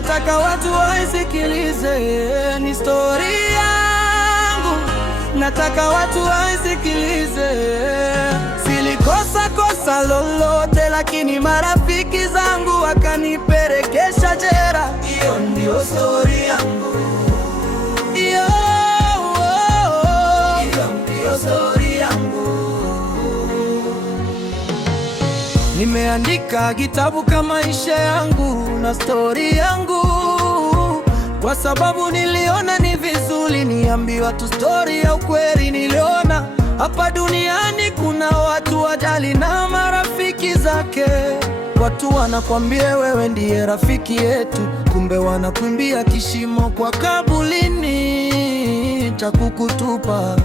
nataka watu waisikilize. Ni story yangu, nataka watu waisikilize. Silikosa kosa lolote, lakini marafiki zangu wakaniperekesha jera. Hiyo ndio story yangu, hiyo ndio story yangu. Nimeandika kitabu kama maisha yangu na story yangu, kwa sababu niliona ni vizuri niambiwa tu story ya ukweli. Niliona hapa duniani kuna watu wajali na marafiki zake. Watu wanakwambia wewe ndiye rafiki yetu, kumbe wanakuimbia kishimo kwa kabulini cha kukutupa.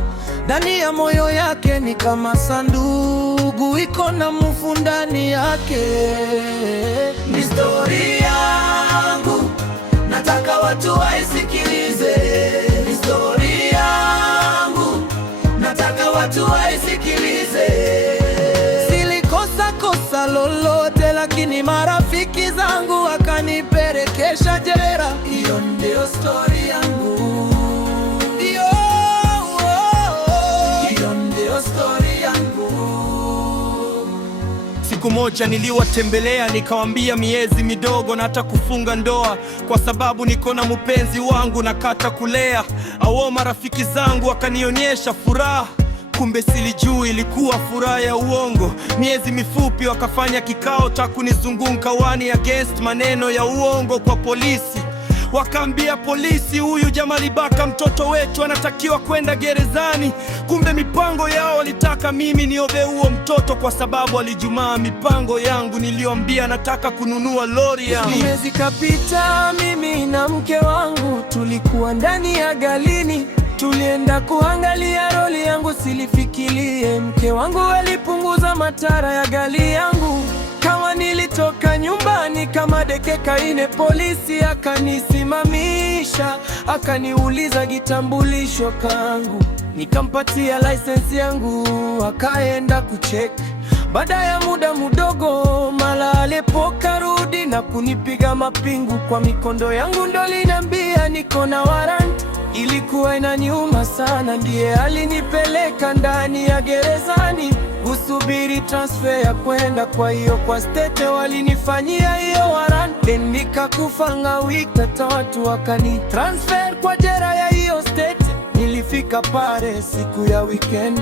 Ndani ya moyo yake ni kama sanduku, iko na mufu ndani yake. Ni story yangu, nataka watu waisikilize. Ni story yangu, nataka watu waisikilize. Silikosa kosa lolote, lakini marafiki zangu wakaniperekesha jera. Hiyo ndio story yangu, story yangu. Siku moja niliwatembelea, nikawambia miezi midogo na hata kufunga ndoa, kwa sababu niko na mpenzi wangu na kata kulea. Ao marafiki zangu wakanionyesha furaha, kumbe silijui ilikuwa furaha ya uongo. Miezi mifupi wakafanya kikao cha kunizunguka wani against maneno ya uongo kwa polisi. Wakaambia polisi, huyu Jamali Baka mtoto wetu anatakiwa kwenda gerezani. Kumbe mipango yao walitaka mimi niobe huo mtoto, kwa sababu alijumaa mipango yangu. Niliwaambia nataka kununua lori yangu. Miezi kapita, mimi na mke wangu tulikuwa ndani ya galini, tulienda kuangalia lori yangu. Silifikirie mke wangu alipunguza matara ya gari yangu. Kama nilitoka nyumbani kama dakika 4, polisi akanisimamisha, akaniuliza kitambulisho kangu, nikampatia license yangu, akaenda kucheck. Baada ya muda mdogo, mala alipokarudi na kunipiga mapingu kwa mikondo yangu, ndo liniambia niko na warrant. Ilikuwa inaniuma sana, ndiye alinipeleka ndani ya gerezani kusubiri transfer ya kwenda. Kwa hiyo kwa state walinifanyia hiyo warrant, nikakufanga wiki tata, watu wakani transfer kwa jera ya hiyo state. Nilifika pale siku ya weekend,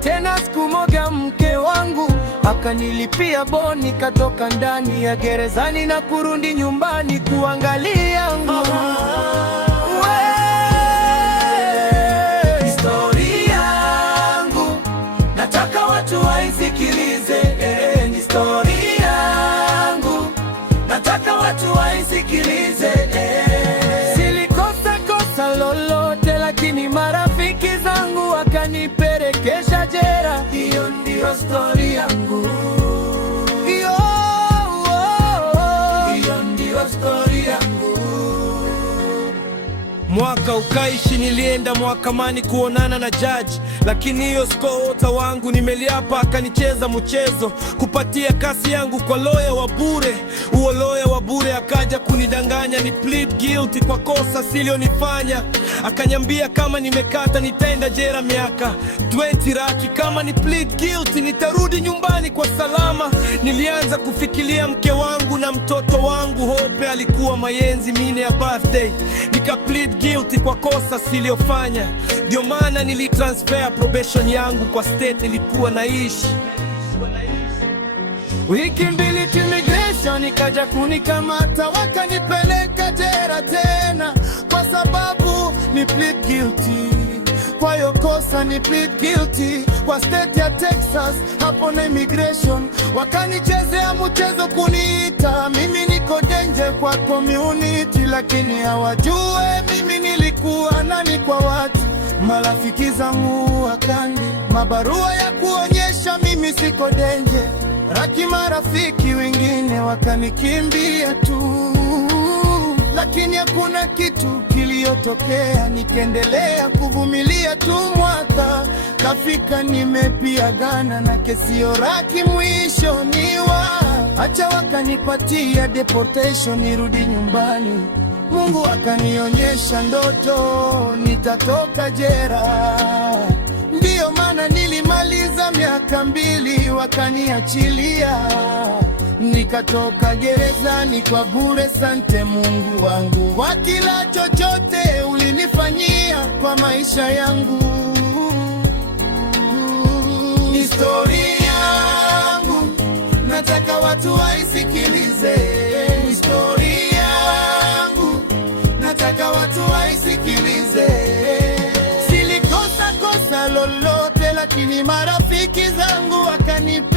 tena siku moja mke wangu akanilipia bond, nikatoka ndani ya gerezani na kurudi nyumbani kuangalia nguo. Ni story yangu, nataka watu waisikilize. Silikosa kosa lolote, lakini marafiki zangu wakaniperekesha jera. Hiyo ndio story yangu, hiyo ndio story yangu. Mwaka ukaishi, nilienda mahakamani kuonana na judge, lakini hiyo skota wangu nimeliapa, akanicheza mchezo kupatia kasi yangu kwa lawyer wa bure. Huo lawyer wa bure akaja kunidanganya ni plead guilty kwa kosa silionifanya. Akanyambia kama nimekata nitaenda jera miaka 20 raki, kama ni plead guilty nitarudi nyumbani kwa salama. Nilianza kufikiria mke wangu na mtoto wangu Hope, alikuwa mayenzi mine ya birthday. Nika plead guilty kwa kosa siliofanya, ndio maana nilitransfer probation yangu kwa state nilikuwa naishi. Wiki mbili immigration ikaja kunikamata, wakanipeleka jera tena, kwa sababu ni plead guilty. Kwa hiyo kosa ni plead guilty kwa state ya Texas. Hapo na immigration wakanichezea mchezo kuniita mimi niko danger kwa community, lakini hawajue mimi nilikuwa nani kwa watu. Marafiki zangu wakani mabarua ya kuonyesha mimi siko danger, raki marafiki wengine wakanikimbia tu, lakini hakuna kitu kiliyotokea. Nikaendelea kuvumilia tu, mwaka kafika, nimepiagana na kesi yoraki, mwisho ni wa acha wakanipatia deportation nirudi nyumbani. Mungu akanionyesha ndoto nitatoka jera, ndiyo maana nilimaliza miaka 2 wakaniachilia, nikatoka gerezani kwa bure. Sante Mungu wangu kwa kila chochote ulinifanyia kwa maisha yangu. Historia yangu nataka watu waisikilize, historia yangu nataka watu waisikilize. Silikosa kosa lolote, lakini marafiki zangu wakanipa